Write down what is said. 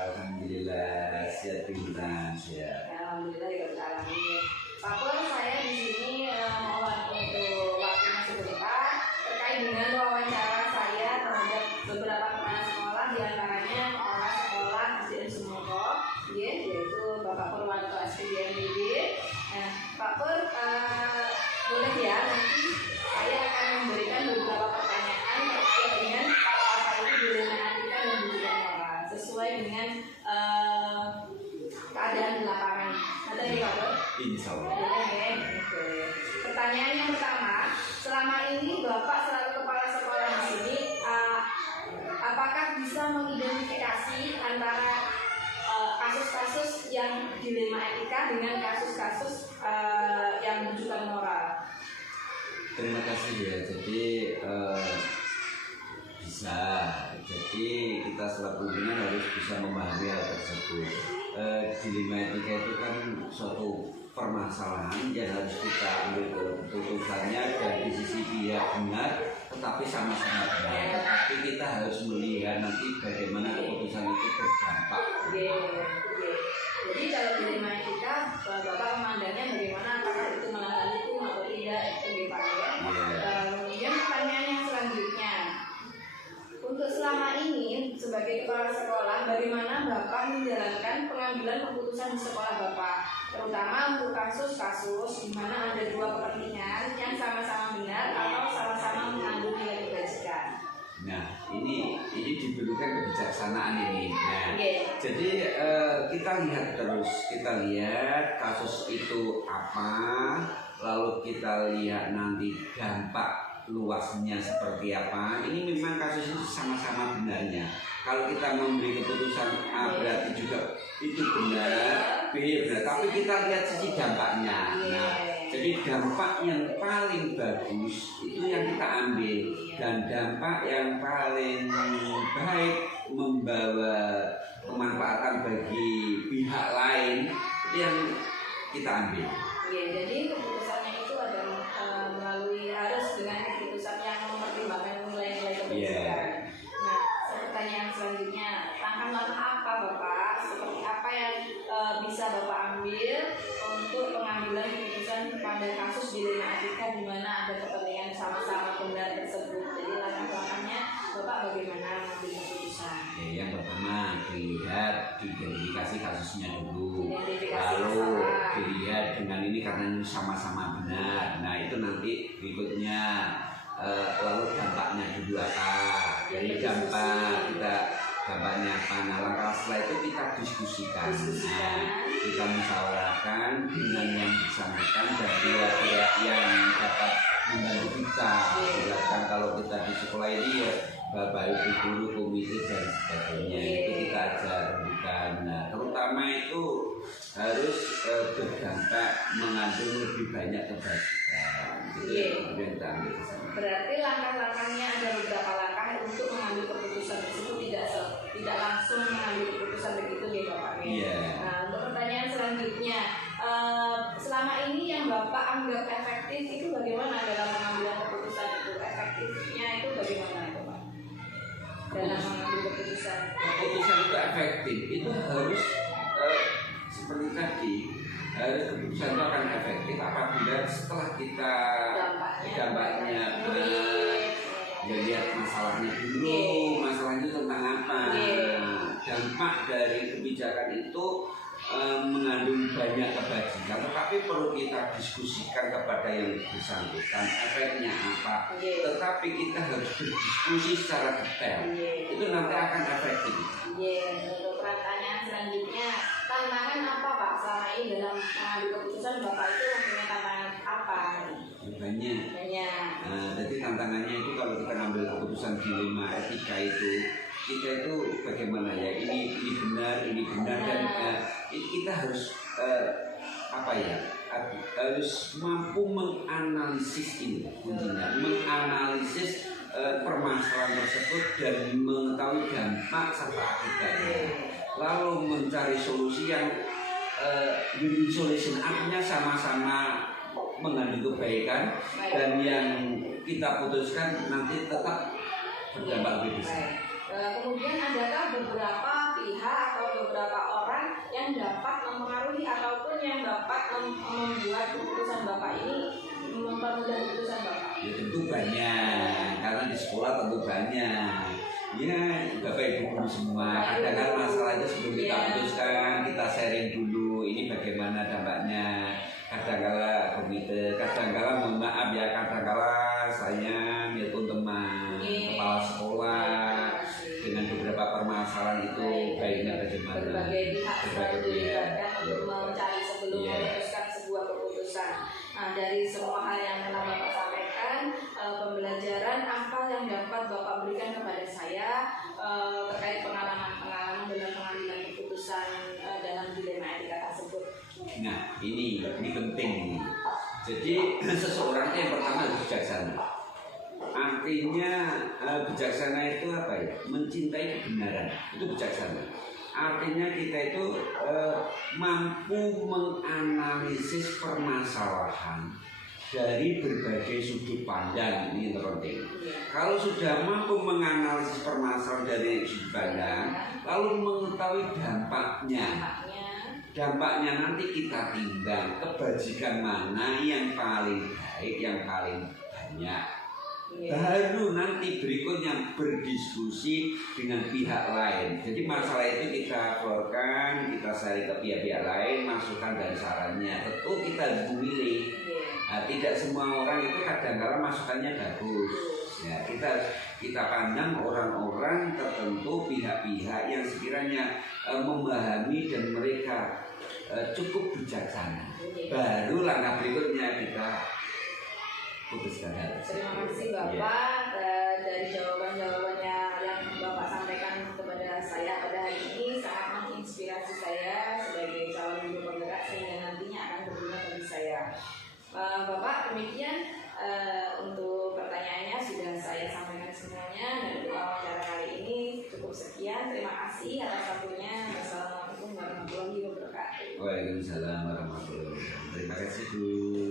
Alhamdulillah, siap pimpinan, siap. Alhamdulillah ya alamin. Pak Pur, saya di sini mohon untuk waktunya sebentar terkait dengan wawancara saya terhadap beberapa kepala sekolah, diantaranya kepala sekolah SDN Sumoto, yaitu Bapak Purwanto SPDMPD. Nah, Pak Pur, boleh ya nanti saya akan memberikan beberapa pertanyaan terkait dengan apa itu dilema etika dan budaya moral sesuai dengan keadaan di lapangan. Ada nih Pak Pur? Insya Allah. Oke. Pertanyaan yang pertama, selama ini Bapak selaku kepala sekolah di sini, apakah bisa mengidentifikasi antara kasus-kasus yang dilema etika dengan kasus-kasus yang menunjukkan moral? Terima kasih ya. Jadi bisa. Jadi kita selaku pimpinan harus bisa memahami hal tersebut. Dilema etika itu kan suatu permasalahan yang harus kita ambil keputusannya dari sisi pihak benar, tetapi sama-sama benar. Tapi kita harus melihat nanti bagaimana keputusan itu berdampak. Jadi kalau dilema etika, Bapak memandangnya bagaimana, apakah itu melanggar hukum atau tidak, itu Pak ya. Kemudian pertanyaan yang selanjutnya, untuk selama ini sebagai kepala sekolah, bagaimana Bapak menjalankan pengambilan keputusan di sekolah Bapak, terutama untuk kasus-kasus di mana ada dua kepentingan yang sama-sama benar atau sama-sama mengandung nilai kebajikan? Nah, ini diperlukan kebijaksanaan ini. Nah, jadi kita lihat kasus itu apa, lalu kita lihat nanti dampak luasnya seperti apa. Ini memang kasus itu sama-sama benarnya. Kalau kita memberi keputusan A berarti juga itu benar, B benar, tapi kita lihat sisi dampaknya. Nah, jadi dampak yang paling bagus itu yang kita ambil, dan dampak yang paling baik membawa kemanfaatan bagi pihak lain itu yang kita ambil. Jadi keputusannya itu adalah melalui harus dengan keputusan yang mempertimbangkan nilai-nilai kebajikan. Nah, pertanyaan selanjutnya, langkah-langkah apa Bapak, seperti apa yang bisa Bapak ambil untuk pengambilan keputusan pada kasus dilema etika di mana ada kepentingan sama-sama benar tersebut? Jadi langkah-langkahnya Bapak bagaimana mengambil keputusan? Yang pertama diidentifikasi kasusnya dulu, Identifikasi lalu masalah. dilihat dengan ini karena ini sama-sama benar. Nah itu nanti berikutnya lalu dampaknya dulu apa? Dari dampaknya apa? Nah langkah setelah itu kita diskusikan. Nah, kita musyawarahkan dengan yang bersangkutan dan pihak yang dapat membantu kita. Misalkan kalau kita di sekolah ini ya Bapak Ibu guru, komite dan sebagainya itu kita ajarkan. Nah, terutama itu harus berdampak mengandung lebih banyak kebajikan. Itu yang kita ambil ke sana. Berarti langkah-langkahnya ada beberapa langkah untuk mengambil keputusan tersebut, tidak langsung mengambil keputusan begitu ya Bapak. Nah, untuk pertanyaan selanjutnya, selama ini yang Bapak anggap efektif itu bagaimana dalam mengambil keputusan itu? Efektifnya itu bagaimana itu Pak? Dalam mengambil keputusan. Keputusan itu efektif, itu harus seperti tadi, harus keputusan itu akan efektif apabila setelah kita dampaknya lihat masalahnya dulu, masalahnya tentang apa. Dampak dari kebijakan itu mengandung banyak kebajikan, tetapi perlu kita diskusikan kepada yang bersangkutan efeknya apa. Tetapi kita harus berdiskusi secara detail. Itu nanti akan efektif. Untuk pertanyaan selanjutnya, tantangan apa Pak selama ini dalam mengambil keputusan? Bapak itu mempunyai tantangan apa? Banyak. Nah, jadi tantangannya itu kalau kita ngambil keputusan dilema etika itu, kita itu bagaimana ya, ini benar dan kita harus harus mampu menganalisis ini kuncinya, menganalisis permasalahan tersebut dan mengetahui dampak serta akibatnya, lalu mencari solusi yang win-win solution, artinya sama-sama mengandung kebaikan dan yang kita putuskan nanti tetap berdampak lebih besar. Kemudian adakah beberapa pihak pihak atau beberapa orang yang dapat mempengaruhi ataupun yang dapat membuat keputusan Bapak ini mempermudah keputusan Bapak? Ya tentu banyak, karena di sekolah tentu banyak. Ya, Bapak Ibu guru semua, kadang-kadang masalahnya sebelum kita putuskan, kita sharing dulu ini bagaimana dampaknya. Kadang-kadang komite, kadang-kadang mohon maaf ya, kadang-kadang saya nelpon teman, kepala sekolah dengan beberapa permasalahan itu baiknya bagaimana. Berbagai pihak selalu dilibatkan untuk mencari sebelum memutuskan sebuah keputusan. Nah, dari semua hal yang telah Bapak sampaikan, pembelajaran apa yang dapat Bapak berikan kepada saya terkait pengalaman-pengalaman dalam pengambilan keputusan dalam dilema etika tersebut? Nah, ini penting ini. Jadi seseorang yang pertama harus bijaksana. Artinya bijaksana itu apa ya? Mencintai kebenaran, itu bijaksana. Artinya kita itu mampu menganalisis permasalahan dari berbagai sudut pandang, ini yang penting. Kalau sudah mampu menganalisis permasalahan dari sudut pandang, lalu mengetahui dampaknya nanti kita timbang kebajikan mana yang paling baik, yang paling banyak. Baru nanti berikutnya berdiskusi dengan pihak lain. Jadi masalah itu kita keluarkan, kita share ke pihak-pihak lain, masukan dan sarannya. Tentu kita harus memilih. Nah, tidak semua orang itu kadang-kadang masukannya bagus. Ya, kita pandang orang-orang tertentu, pihak-pihak yang sekiranya memahami dan mereka cukup bijaksana. Baru langkah berikutnya kita putuskan hal. Terima kasih Bapak dari jawaban-jawabannya yang Bapak sampaikan kepada saya pada hari ini sangat menginspirasi saya sebagai calon guru penggerak sehingga nantinya akan berguna bagi saya. Bapak, demikian untuk pertanyaannya sudah saya sampaikan semuanya dan untuk wawancara kali ini cukup sekian. Terima kasih atas waktunya. Wassalamualaikum warahmatullahi wabarakatuh. Waalaikumsalam warahmatullahi wabarakatuh. Terima kasih Bu.